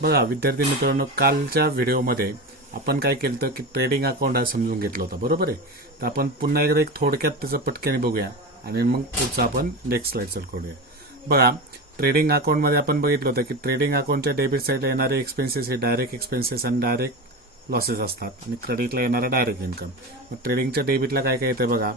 बघा विद्यार्थी मित्रांनो, कालच्या व्हिडिओमध्ये आपण काय केलं होतं की ट्रेडिंग अकाउंट हा समजून घेतला होता, बरोबर आहे. तर आपण पुन्हा एकदा एक थोडक्यात त्याचं पटक्याने बघूया आणि मग पुढचं आपण नेक्स्ट स्लाइड सर करूया. बघा, ट्रेडिंग अकाउंटमध्ये आपण बघितलं होतं की ट्रेडिंग अकाउंटच्या डेबिट साईडला येणारे एक्सपेन्सेस हे डायरेक्ट एक्सपेन्सेस आणि डायरेक्ट लॉसेस असतात आणि क्रेडिटला येणारा डायरेक्ट इन्कम. मग ट्रेडिंगच्या डेबिटला काय काय येतं बघा.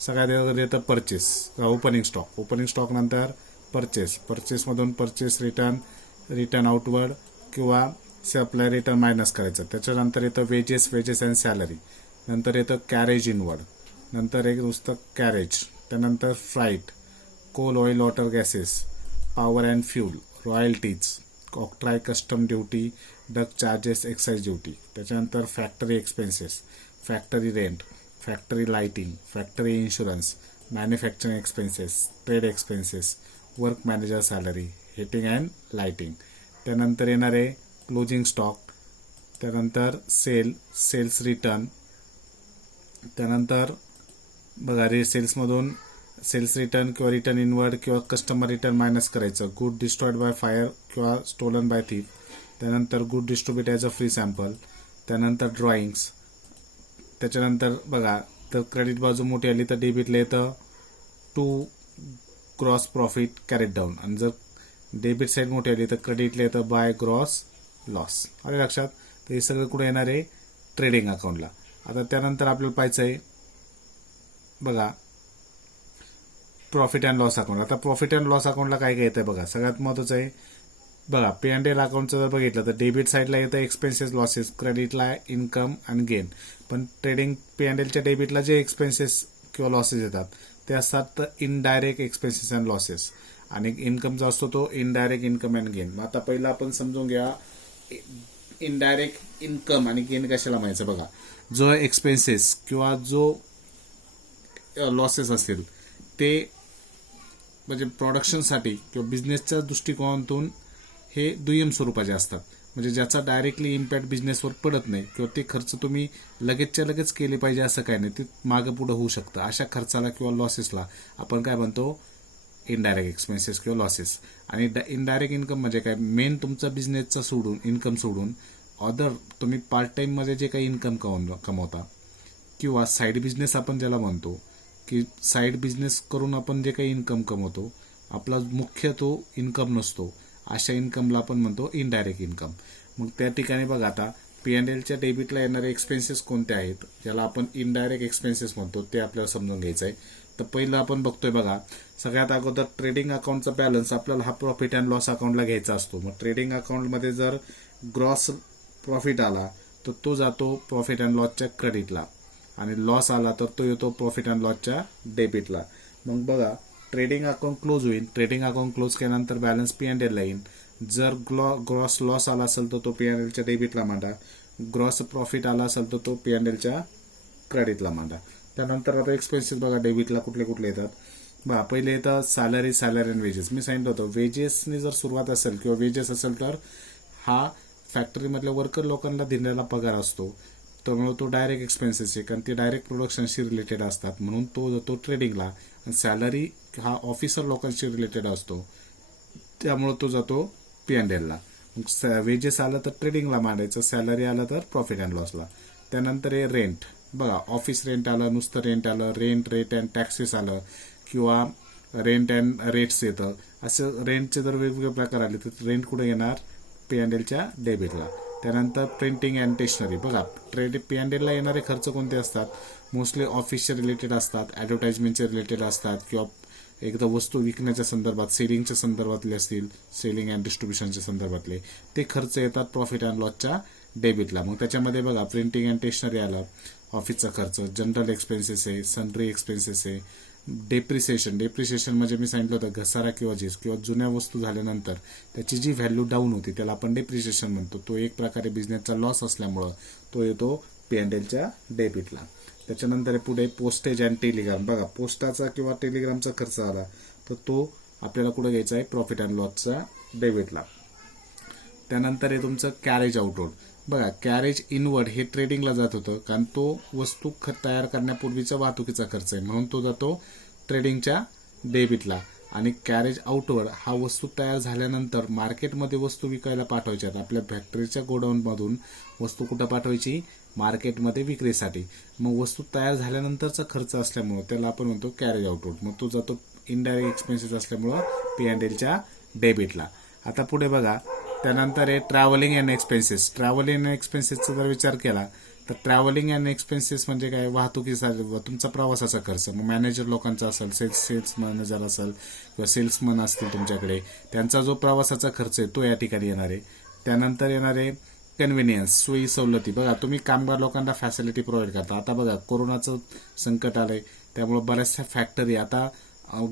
सगळ्यात अगोदर येतं परचेस, ओपनिंग स्टॉक नंतर परचेसमधून परचेस रिटर्न आउटवर्ड किंवा सप्लाय रिटर्न मायनस करायचं. त्याच्यानंतर येतं वेजेस अँड सॅलरी. नंतर येतं कॅरेज इनवर्ड. नंतर एक नुसतं कॅरेज. त्यानंतर freight, coal, oil, water, gases, power and fuel, royalties, octroi custom duty, dock charges, excise duty. त्याच्यानंतर factory expenses, factory rent, factory lighting, factory insurance, manufacturing expenses, trade expenses, work manager salary, heating and lighting. त्यानंतर येणार आहे closing stock. त्यानंतर sales return. त्यानंतर बघा सेल्समधून sales return किंवा return inward किंवा कस्टमर रिटर्न मायनस करायचं. गुड डिस्ट्रॉयड बाय फायर किंवा स्टोलन बाय थीफ. त्यानंतर good distribute as a free sample. त्यानंतर ड्रॉइंग्स. त्याच्यानंतर बघा, तर क्रेडिट बाजू मोठी आली तर डेबिटला येतं to gross profit carried down, आणि जर डेबिट साईड मोठी आली तर क्रेडिटला येतं बाय ग्रॉस लॉस. आले लक्षात. तर हे सगळं कुठे येणार आहे, ट्रेडिंग अकाउंटला. आता त्यानंतर आपल्याला पाहायचं आहे बघा प्रॉफिट अँड लॉस अकाउंट. आता प्रॉफिट अँड लॉस अकाउंटला काय काय येतं बघा. सगळ्यात महत्त्वाचं आहे बघा, पे अँड एल अकाउंटचं जर बघितलं तर डेबिट साईडला येतं एक्सपेन्सेस लॉसेस, क्रेडिटला इन्कम आणि गेन. पण ट्रेडिंग पे अँड एलच्या डेबिटला जे एक्सपेन्सेस किंवा लॉसेस येतात ते असतात तर इनडायरेक्ट एक्सपेन्सेस अँड लॉसेस, आणि इन्कमचा असतो तो इनडायरेक्ट इन्कम अँड गेन. मग आता पहिला आपण समजून घ्या इनडायरेक्ट इन्कम आणि गेन कशाला म्हणायचं बघा. जो एक्सपेन्सेस किंवा जो लॉसेस असतील ते म्हणजे प्रोडक्शनसाठी किंवा बिझनेसच्या दृष्टिकोनातून हे दुय्यम स्वरूपाचे असतात, म्हणजे ज्याचा डायरेक्टली इम्पॅक्ट बिझनेसवर पडत नाही किंवा ते खर्च तुम्ही लगेचच्या लगेच केले पाहिजे असं काय नाही, ते मागं पुढं होऊ शकतं. अशा खर्चाला किंवा लॉसेसला आपण काय म्हणतो, इनडायरेक्ट एक्सपेन्सेस किंवा लॉसेस. आणि इनडायरेक्ट इन्कम म्हणजे काय, मेन तुमचा बिझनेसचा सोडून इन्कम सोडून अदर तुम्ही पार्ट टाईममध्ये जे काही इन्कम कमवता किंवा साईड बिझनेस आपण ज्याला म्हणतो की साईड बिझनेस करून आपण जे काही इन्कम कमवतो, आपला मुख्य तो इन्कम नसतो, अशा इन्कमला आपण म्हणतो इनडायरेक्ट इन्कम. मग त्या ठिकाणी बघा, आता पी अँड एलच्या डेबिटला येणारे एक्सपेन्सेस कोणते आहेत ज्याला आपण इनडायरेक्ट एक्सपेन्सेस म्हणतो ते आपल्याला समजून घ्यायचं आहे. तर पहिलं आपण बघतोय बघा, सगळ्यात अगोदर ट्रेडिंग अकाउंटचा बॅलन्स आपल्याला हा प्रॉफिट अँड लॉस अकाउंटला घ्यायचा असतो. मग ट्रेडिंग अकाउंटमध्ये जर ग्रॉस प्रॉफिट आला तर तो जातो प्रॉफिट अँड लॉसच्या क्रेडिटला, आणि लॉस आला तर तो येतो प्रॉफिट अँड लॉसच्या डेबिटला. मग बघा, ट्रेडिंग अकाउंट क्लोज होईल. ट्रेडिंग अकाउंट क्लोज केल्यानंतर बॅलन्स पी अँड एलला येईल. जर ग्रॉस लॉस आला असेल तर तो पी अँड एलच्या डेबिटला मांडा. ग्रॉस प्रॉफिट आला असेल तर तो पी अँड एलच्या क्रेडिटला मांडा. त्यानंतर आता एक्सपेन्सेस बघा डेबिटला कुठले कुठले येतात बघा. पहिले येतं सॅलरी अँड वेजेस. मी सांगितलं होतं वेजेसनी जर सुरुवात असेल किंवा वेजेस असेल तर हा फॅक्टरीमधल्या वर्कर लोकांना दिलेला पगार असतो, त्यामुळे तो डायरेक्ट एक्सपेन्सेस आहे, कारण ते डायरेक्ट प्रोडक्शनशी रिलेटेड असतात म्हणून तो जातो ट्रेडिंगला. आणि सॅलरी हा ऑफिसर लोकांशी रिलेटेड असतो त्यामुळे तो जातो पी अँड एलला. वेजेस आलं तर ट्रेडिंगला मांडायचं, सॅलरी आलं तर प्रॉफिट अँड लॉसला. त्यानंतर हे रेंट बघा, ऑफिस रेंट आलं, नुसतं रेंट आलं, रेट अँड टॅक्सेस आलं किंवा रेंट अँड रेट्स येतं. असं रेंटचे जर वेगवेगळे प्रकार आले तर रेंट कुठे येणार, पी अँड एलच्या डेबिटला. त्यानंतर प्रिंटिंग अँड स्टेशनरी बघा, पी अँड एलला येणारे खर्च कोणते असतात, मोस्टली ऑफिसचे रिलेटेड असतात, ॲडव्हर्टाइजमेंटचे रिलेटेड असतात किंवा एकदा वस्तू विकण्याच्या संदर्भात सेलिंगच्या संदर्भातले असतील, सेलिंग अँड डिस्ट्रीब्युशनच्या संदर्भातले ते खर्च येतात प्रॉफिट अँड लॉसच्या डेबिटला. मग त्याच्यामध्ये बघा प्रिंटिंग अँड स्टेशनरी आलं, ऑफिसचा खर्च, जनरल एक्सपेन्सेस आहे, सन्ड्री एक्सपेन्सेस आहे, डेप्रिसिएशन म्हणजे मी सांगितलं होतं घसारा किंवा झीज किंवा जुन्या वस्तू झाल्यानंतर त्याची जी व्हॅल्यू डाऊन होती त्याला आपण डेप्रिसिएशन म्हणतो. तो एक प्रकारे बिझनेसचा लॉस असल्यामुळं तो येतो पी अँड एलच्या डेबिटला. त्याच्यानंतर पुढे पोस्टेज अँड टेलिग्राम बघा, पोस्टाचा किंवा टेलिग्रामचा खर्च आला तर तो आपल्याला कुठे घ्यायचा आहे, प्रॉफिट अँड लॉसच्या डेबिटला. त्यानंतर आहे तुमचं कॅरेज आउटवर्ड बघा, कॅरेज इनवर्ड हे ट्रेडिंगला जात होतं कारण तो वस्तू तयार करण्यापूर्वीचा वाहतुकीचा खर्च आहे म्हणून तो जातो ट्रेडिंगच्या डेबिटला. आणि कॅरेज आउटवर्ड हा वस्तू तयार झाल्यानंतर मार्केटमध्ये वस्तू विकायला पाठवायच्या आहेत. आपल्या फॅक्टरीच्या गोडाऊनमधून वस्तू कुठं पाठवायची? मार्केटमध्ये विक्रीसाठी. मग वस्तू तयार झाल्यानंतरचा खर्च असल्यामुळं त्याला आपण म्हणतो कॅरेज आउटवर्ड. मग तो जातो इनडायरेक्ट एक्सपेन्सेस असल्यामुळं P&Lच्या डेबिटला. आता पुढे बघा, त्यानंतर आहे travelling and expenses. Travelling and एक्सपेन्सेसचा जर विचार केला तर ट्रॅव्हलिंग अँड एक्सपेन्सेस म्हणजे काय? वाहतुकीसाठी तुमचा प्रवासाचा खर्च. मग मॅनेजर लोकांचा असेल, सेल्स मॅनेजर असेल किंवा सेल्समन असतील तुमच्याकडे, त्यांचा जो प्रवासाचा खर्च आहे तो या ठिकाणी येणार आहे. त्यानंतर येणार आहे कन्व्हिनियन्स, सोयी सवलती. बघा, तुम्ही कामगार लोकांना फॅसिलिटी प्रोव्हाइड करता. आता बघा, कोरोनाचं संकट आलंय, त्यामुळे बऱ्याचशा फॅक्टरी आता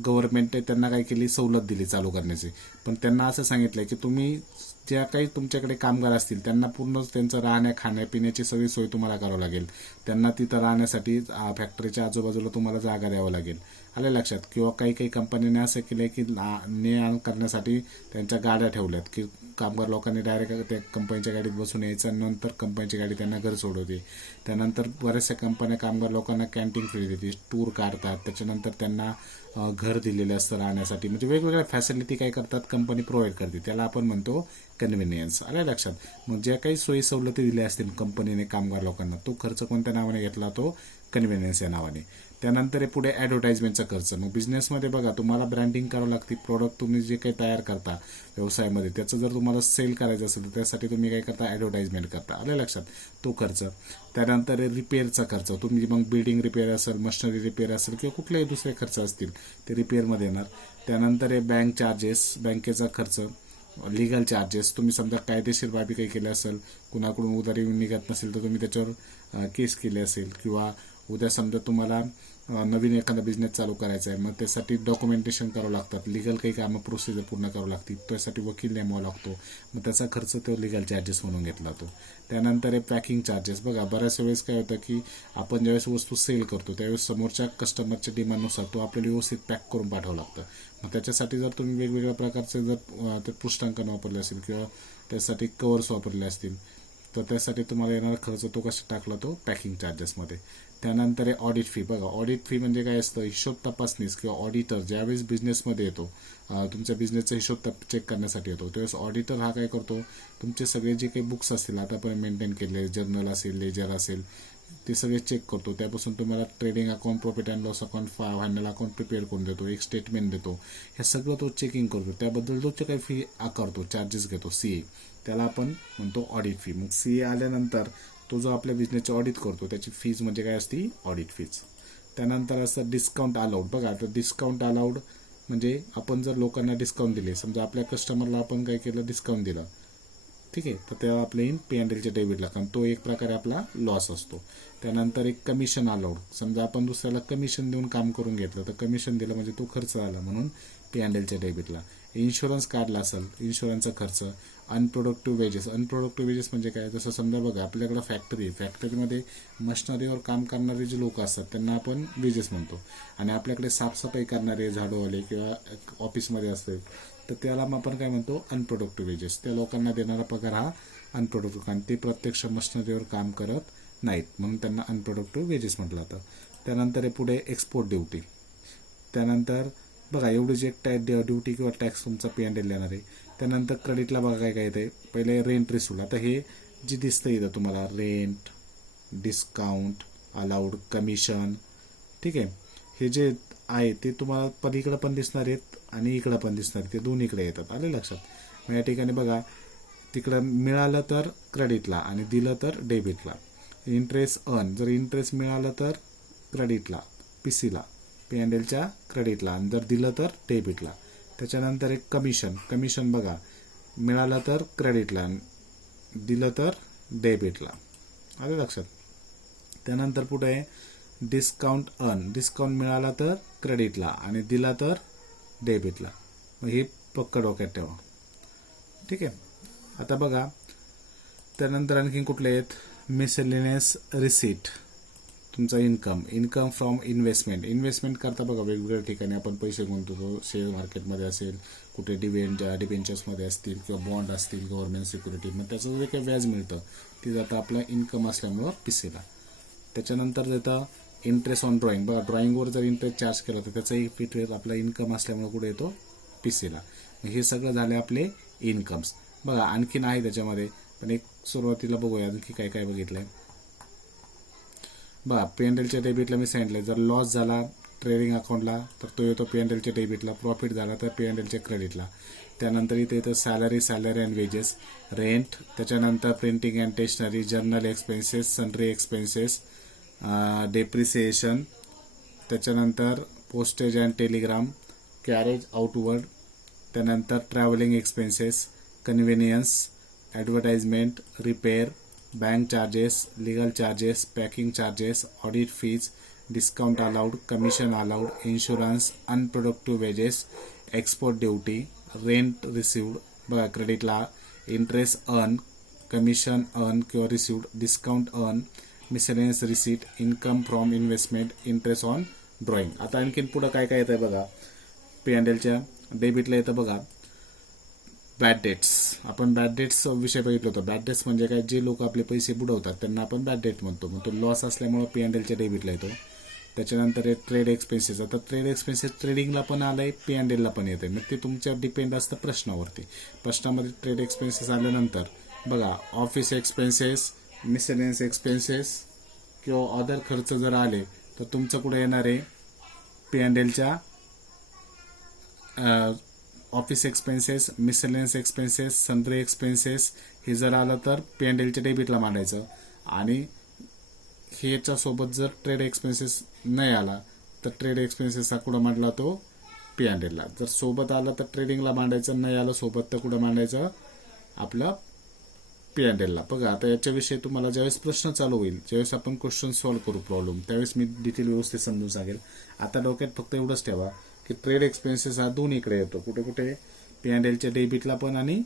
गव्हर्नमेंटने त्यांना काय केली? सवलत दिली चालू करण्याची. पण त्यांना असं सांगितलंय की तुम्ही ज्या काही तुमच्याकडे कामगार असतील त्यांना पूर्ण त्यांचं राहण्या खाण्यापिण्याची सगळी सोय तुम्हाला करावं लागेल. त्यांना तिथं राहण्यासाठी फॅक्टरीच्या आजूबाजूला तुम्हाला जागा द्यावं लागेल. आलं लक्षात? किंवा काही काही कंपनीने असं केलंय की ने आण करण्यासाठी त्यांच्या गाड्या ठेवल्यात की कामगार लोकांनी डायरेक्ट त्या कंपनीच्या गाडीत बसून यायचं आणि नंतर कंपनीची गाडी त्यांना घर सोडवते. त्यानंतर बऱ्याचशा कंपन्या कामगार लोकांना कॅन्टीन फ्री देते, टूर काढतात, त्याच्यानंतर त्यांना घर दिलेलं असतं राहण्यासाठी. म्हणजे वेगवेगळ्या फॅसिलिटी काय करतात? कंपनी प्रोव्हाइड करते. त्याला आपण म्हणतो कन्व्हिनियन्स. आलं लक्षात? मग ज्या काही सोयी सवलती दिल्या असतील कंपनीने कामगार लोकांना, तो खर्च कोणत्या नावाने घेतला? तो कन्व्हिनियन्स या नावाने. त्यानंतर पुढे ॲडव्हर्टाइजमेंटचा खर्च. मग बिझनेसमध्ये बघा, तुम्हाला ब्रँडिंग करावं लागते. प्रोडक्ट तुम्ही जे काही तयार करता व्यवसायामध्ये, त्याचं जर तुम्हाला सेल करायचं असेल तर त्यासाठी तुम्ही काय करता? ॲडव्हर्टाइजमेंट करता. आलं लक्षात? तो खर्च. त्यानंतर रिपेअरचा खर्च. तुम्ही मग बिल्डिंग रिपेअर असेल, मशिनरी रिपेअर असेल किंवा कुठलेही दुसरे खर्च असतील ते रिपेअरमध्ये येणार. त्यानंतर बँक चार्जेस, बँकेचा खर्च. लिगल चार्जेस, तुम्ही समजा कायदेशीर बाबी काही केल्या असेल, कुणाकडून उधारी निघत नसेल तर तुम्ही त्याच्यावर केस केली असेल, किंवा उद्या समजा तुम्हाला नवीन एखादा बिझनेस चालू करायचा आहे, मग त्यासाठी डॉक्युमेंटेशन करावं लागतात, लिगल काही कामं प्रोसिजर पूर्ण करावं लागतील, त्यासाठी वकील नेमावा लागतो, मग त्याचा खर्च तो लिगल चार्जेस म्हणून घेतला जातो. त्यानंतर पॅकिंग चार्जेस. बघा, बऱ्याच वेळेस काय होतं की आपण ज्यावेळेस वस्तू सेल करतो त्यावेळेस समोरच्या कस्टमरच्या डिमांडनुसार तो आपल्याला व्यवस्थित पॅक करून पाठवावं लागतं. मग त्याच्यासाठी जर तुम्ही वेगवेगळ्या प्रकारचे जर ते पृष्ठांकन वापरले असेल किंवा त्यासाठी कवर्स वापरले असतील तर त्यासाठी तुम्हाला येणारा खर्च तो कसा टाकला? तो पॅकिंग चार्जेसमध्ये. त्यानंतर ऑडिट फी. बघा, ऑडिट फी म्हणजे काय असतं? हिशोब तपासणीस किंवा ऑडिटर ज्यावेळेस बिझनेसमध्ये येतो, तुमच्या बिझनेसचा हिशोब चेक करण्यासाठी येतो, त्यावेळेस ऑडिटर हा काय करतो? तुमचे सगळे जे काही बुक्स असतील आतापर्यंत मेंटेन केले, जर्नल असेल, लेजर असेल, ते सगळे चेक करतो. त्यापासून तुम्हाला trading account, profit and loss account, final account prepare करून देतो, एक स्टेटमेंट देतो. हे सगळं तो चेकिंग करतो. त्याबद्दल जो काही फी आकारतो, चार्जेस घेतो, CA, त्याला आपण म्हणतो ऑडिट फी. मग CA आल्यानंतर तो जो आपल्या बिझनेसचे ऑडिट करतो त्याची फीज म्हणजे काय असती? Audit fees. त्यानंतर असतं डिस्काउंट अलाउड. बघा, आता डिस्काउंट अलाउड म्हणजे आपण जर लोकांना डिस्काउंट दिले, समजा आपल्या कस्टमरला आपण काय केलं? डिस्काउंट दिलं, ठीक आहे, तर तेव्हा आपल्या P&Lच्या डेबिटला, कारण तो एक प्रकारे आपला लॉस असतो. त्यानंतर कमिशन अलाउड. समजा आपण दुसऱ्याला कमिशन देऊन काम करून घेतलं तर कमिशन दिलं म्हणजे तो खर्च आला म्हणून P&Lच्या डेबिटला. इन्शुरन्स काढला असेल, इन्शुरन्सचा खर्च. अनप्रोडक्टिव्ह वेजेस. अनप्रोडक्टिव्ह वेजेस म्हणजे काय? जसं समजा बघा, आपल्याकडे फॅक्टरीमध्ये मशिनरीवर काम करणारे जे लोक असतात त्यांना आपण वेजेस म्हणतो, आणि आपल्याकडे साफसफाई करणारे, झाडूवाले किंवा ऑफिसमध्ये असते तर त्याला आपण काय म्हणतो? अनप्रोडक्टिव्ह वेजेस. त्या लोकांना देणारा पगार हा अनप्रोडक्टिव्ह, कारण ते प्रत्यक्ष मशिनरीवर काम करत नाहीत म्हणून त्यांना अनप्रोडक्टिव्ह वेजेस म्हटलं जातं. त्यानंतर पुढे एक्सपोर्ट ड्युटी. त्यानंतर बघा, एवढी जे ड्युटी किंवा टॅक्स तुमचा P&L येणार आहे. त्यानंतर क्रेडिटला बघा काय काय येते. पहिले रेंट रिसिव्ह. आता हे जे दिसतं इथं तुम्हाला, रेंट, डिस्काउंट, अलाउड, कमिशन, ठीक आहे, हे जे आहे ते तुम्हाला पलीकडे पण दिसणार आहेत आणि इकडं पण दिसणार, ते दोन्हीकडे येतात. आले लक्षात? मग या ठिकाणी बघा, तिकडं मिळालं तर क्रेडिटला आणि दिलं तर डेबिटला. Interest earn. जर इंटरेस्ट मिळालं तर क्रेडिटला, PCला, P&Lच्या क्रेडिटला, आणि जर दिलं तर डेबिटला. त्याच्यानंतर कमिशन बघा, मिळालं तर क्रेडिटला, दिलं तर डेबिटला. आलं लक्षात? त्यानंतर पुढे डिस्काउंट अर्न. डिस्काउंट मिळाला तर क्रेडिटला आणि दिला तर डेबिटला. मग हे पक्क डोक्यात ठेवा, ठीक आहे. आता बघा, त्यानंतर आणखी कुठले आहेत? Miscellaneous receipt. तुमचा इन्कम फ्रॉम इन्व्हेस्टमेंट करता बघा, वेगवेगळ्या ठिकाणी आपण पैसे गुंतवतो, शेअर मार्केटमध्ये असेल, कुठे डिबेंचर्समध्ये असतील किंवा बॉन्ड असतील, गव्हर्नमेंट सिक्युरिटी, मग त्याचं जे काही व्याज मिळतं ते जातं आपला इन्कम असल्यामुळं PCला. त्याच्यानंतर देतं इंटरेस्ट ऑन ड्रॉइंग बघा, ड्रॉइंगवर जर इंटरेस्ट चार्ज केला तर त्याचा इफेक्ट आपला इन्कम असल्यामुळे कुठे येतो पीसीला. हे सगळं झाले आपले इन्कम्स. बघा आणखीन आहे त्याच्यामध्ये, पण एक सुरुवातीला बघूया आणखी काय काय बघितलंय. बघा P&Lच्या डेबिटला मी सांगितलं, जर लॉस झाला ट्रेडिंग अकाउंटला तर तो येतो P&Lच्या डेबिटला, प्रॉफिट झाला तर P&Lच्या क्रेडिटला. त्यानंतर इथे येतं सॅलरी अँड वेजेस, रेंट, त्याच्यानंतर printing and stationery, general expenses, sundry expenses, depreciation, त्याच्यानंतर postage and telegram, carriage outward, त्यानंतर travelling expenses, convenience, advertisement, repair, bank charges, legal charges, packing charges, audit fees, discount allowed, commission allowed, insurance, unproductive wages, export duty, rent received. बघा क्रेडिटला interest earn, commission earn किंवा received, discount earn, miscellaneous receipt, income from investment, interest on drawing. आता आणखीन पुढं काय काय येतं बघा. P&Lच्या डेबिटला येतं बघा बॅड डेट्स. आपण बॅड डेट्स विषय बघितलं होतं. बॅड डेट्स म्हणजे काय, जे लोक आपले पैसे बुडवतात त्यांना आपण बॅड डेट म्हणतो. मग तो लॉस असल्यामुळे P&Lच्या डेबिटला येतो. त्याच्यानंतर आहे ट्रेड एक्सपेन्सेस. आता ट्रेड एक्सपेन्सेस ट्रेडिंगला पण आलंय, P&Lला पण येते. मग ते तुमच्यावर डिपेंड असतं प्रश्नावरती. प्रश्नामध्ये ट्रेड एक्सपेन्सेस आल्यानंतर बघा ऑफिस एक्सपेन्सेस, मिसलेनियस एक्सपेन्सेस किंवा अदर खर्च जर आले तर तुमचं कुठे येणार आहे P&Lच्या office expenses, miscellaneous expenses, sundry expenses. हे जर आलं तर P&Lच्या डेबिटला मांडायचं. आणि ह्याच्या सोबत जर ट्रेड एक्सपेन्सेस नाही आला तर ट्रेड एक्सपेन्सेस हा कुठं मांडला तो P&Lला. जर सोबत आला तर ट्रेडिंगला मांडायचं, नाही आलं सोबत तर कुठं मांडायचं आपलं P&Lला. बघा आता याच्याविषयी तुम्हाला ज्यावेळेस प्रश्न चालू होईल, ज्यावेळेस आपण क्वेश्चन सॉल्व्ह करू प्रॉब्लेम, त्यावेळेस मी डिटेल व्यवस्थित समजून सांगेल. आता डोक्यात फक्त एवढंच ठेवा की ट्रेड एक्सपेन्सेस हा दोन्हीकडे येतो. कुठे कुठे P&Lच्या डेबिटला पण आणि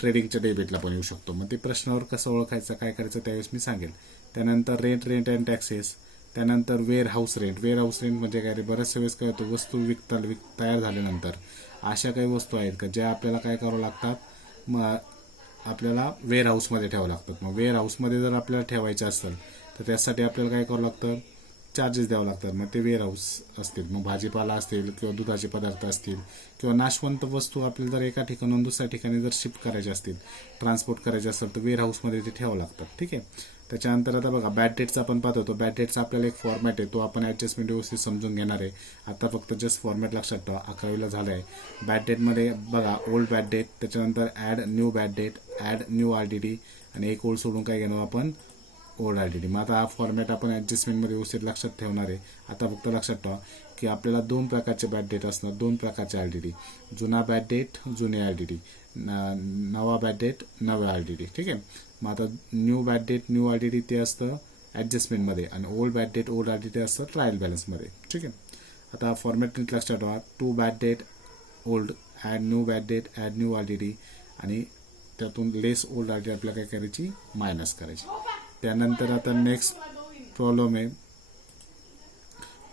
ट्रेडिंगच्या डेबिटला पण येऊ शकतो. मग ते प्रश्नावर कसं ओळखायचं काय करायचं त्यावेळेस मी सांगेल. त्यानंतर रेंट अँड टॅक्सेस, त्यानंतर warehouse rent. Warehouse rent म्हणजे काय रे, बऱ्याचशा वेळेस काय होतं, वस्तू तयार झाल्यानंतर अशा काही वस्तू आहेत का ज्या आपल्याला काय करावं लागतात, मग आपल्याला वेअर हाऊसमध्ये ठेवावं लागतात. मग वेअर हाऊसमध्ये जर आपल्याला ठेवायचं असेल तर त्यासाठी आपल्याला काय करावं लागतं, चार्जेस द्यावं लागतात. मग ते वेअर हाऊस असतील, मग भाजीपाला असतील किंवा दुधाचे पदार्थ असतील किंवा नाशवंत वस्तू आपल्याला जर एका ठिकाणून दुसऱ्या ठिकाणी जर शिफ्ट करायचे असतील, ट्रान्सपोर्ट करायचे असेल तर वेअर हाऊसमध्ये ते ठेवावं लागतात. ठीक आहे. त्याच्यानंतर आता बघा बॅड डेट्स आपण पाहत होतो. बॅड डेट्सचा आपल्याला एक फॉर्मॅट आहे, तो आपण ॲडजस्टमेंट व्यवस्थित समजून घेणार आहे. आता फक्त जस्ट फॉर्मॅट लक्षात ठेवा, 11वीला झालं आहे. बॅड डेटमध्ये बघा ओल्ड बॅड डेट, त्याच्यानंतर add new bad debt, add new RDD आणि एक ओल्ड सोडून काय घेणार आपण ओल्ड RDD. मग आता हा फॉर्मॅट आपण ॲडजस्टमेंटमध्ये व्यवस्थित लक्षात ठेवणार आहे. आता फक्त लक्षात ठेवा की आपल्याला 2 प्रकारचे बॅड डेट असणार, 2 प्रकारचे RDD. जुना बॅड डेट, जुने RDD, नवा बॅड डेट, नवे RDD. ठीक आहे. मग आता new bad debt, new RDD ते असतं ॲडजस्टमेंटमध्ये आणि old bad debt, old RDD ते असतं ट्रायल बॅलन्समध्ये. ठीक आहे. आता फॉर्मॅट नीट लक्षात ठेवा. 2 bad debt old, add new bad debt, add new RDD आणि त्यातून लेस ओल्ड RDD आपल्याला काय करायची, मायनस करायची. त्यानंतर आता नेक्स्ट प्रॉब्लेम आहे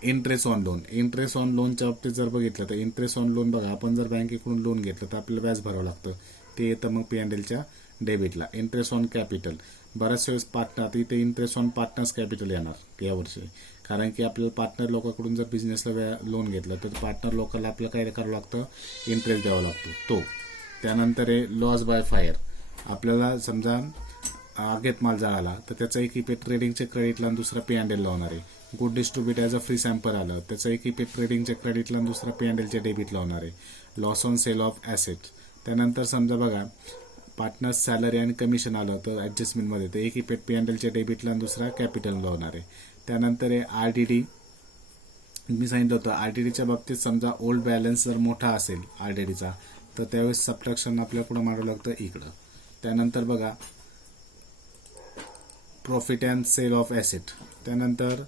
interest on loan. Interest on लोनच्या बाबतीत जर बघितलं तर इंटरेस्ट ऑन लोन बघा, आपण जर बँकेकडून लोन घेतलं तर आपल्याला व्याज भरावं लागतं, ते येतं मग P&Lच्या डेबिटला. इंटरेस्ट ऑन कॅपिटल, बऱ्याचशा वेळेस पार्टनर, इथे इंटरेस्ट ऑन पार्टनर्स कॅपिटल येणार यावर्षी, कारण की आपल्याला पार्टनर लोकांकडून जर बिझनेसला लोन घेतलं तर पार्टनर लोकांना आपल्याला काय करावं लागतं, इंटरेस्ट द्यावा लागतो तो. त्यानंतर आहे लॉस बाय फायर. आपल्याला समजा आगेत माल जळाला तर त्याचा एक इफेक्ट ट्रेडिंगच्या क्रेडिटला आणि दुसरा P&Lला होणार आहे. Good distribute as a free sample आलं त्याचा एक इफेक्ट ट्रेडिंगच्या क्रेडिटला आणि दुसरा P&Lच्या डेबिटला होणार आहे. Loss on sale of asset. त्यानंतर समजा बघा पार्टनर्स सॅलरी आणि कमिशन आलं तर ॲडजस्टमेंटमध्ये तर एक इफेक्ट P&Lच्या डेबिटला आणि दुसरा कॅपिटलला होणार आहे. त्यानंतर आहे RDD. मी सांगितलं होतं RDDच्या बाबतीत समजा ओल्ड बॅलन्स जर मोठा असेल RDDचा तर त्यावेळेस सबट्रॅक्शन आपल्याला कुठं मारावं लागतं, इकडं. त्यानंतर बघा profit and sale of asset. त्यानंतर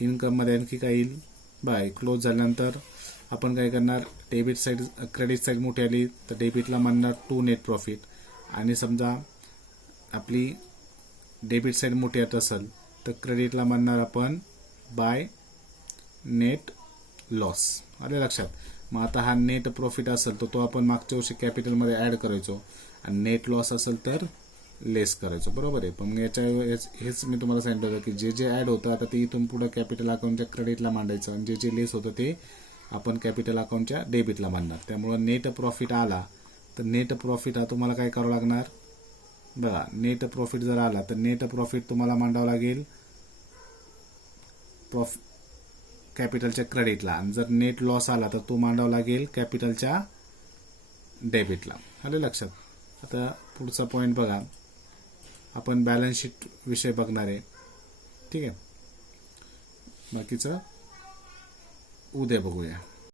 इन्कममध्ये आणखी काय येईल, बाय क्लोज झाल्यानंतर आपण काय करणार, डेबिट साईड क्रेडिट साईड मोठी आली तर डेबिटला मानणार टू नेट प्रॉफिट आणि समजा आपली डेबिट साईड मोठी येत असेल तर क्रेडिटला मानणार आपण बाय नेट लॉस. आले लक्षात. मग आता हा नेट प्रॉफिट असेल तर तो आपण मागच्या वर्षी कॅपिटलमध्ये ॲड करायचो आणि नेट लॉस असेल तर लेस करायचो, बरोबर आहे. पण हेच मी तुम्हाला सांगितलं होतं की जे जे ॲड होतं आता ते इथून पुढे कॅपिटल अकाउंटच्या क्रेडिटला मांडायचं आणि जे जे लेस होतं ते आपण कॅपिटल अकाउंटच्या डेबिटला मांडणार. त्यामुळं नेट प्रॉफिट आला तर नेट प्रॉफिट हा तुम्हाला काय करावं लागणार बघा. नेट प्रॉफिट जर आला तर नेट प्रॉफिट तुम्हाला मांडावं लागेल कॅपिटलच्या क्रेडिटला, आणि जर नेट लॉस आला तर तो मांडावा लागेल कॅपिटलच्या डेबिटला. आलं लक्षात. आता पुढचा पॉईंट बघा, आपण बॅलन्स शीट विषय बघणार आहे. ठीक आहे, बाकीचं उद्या बघूया.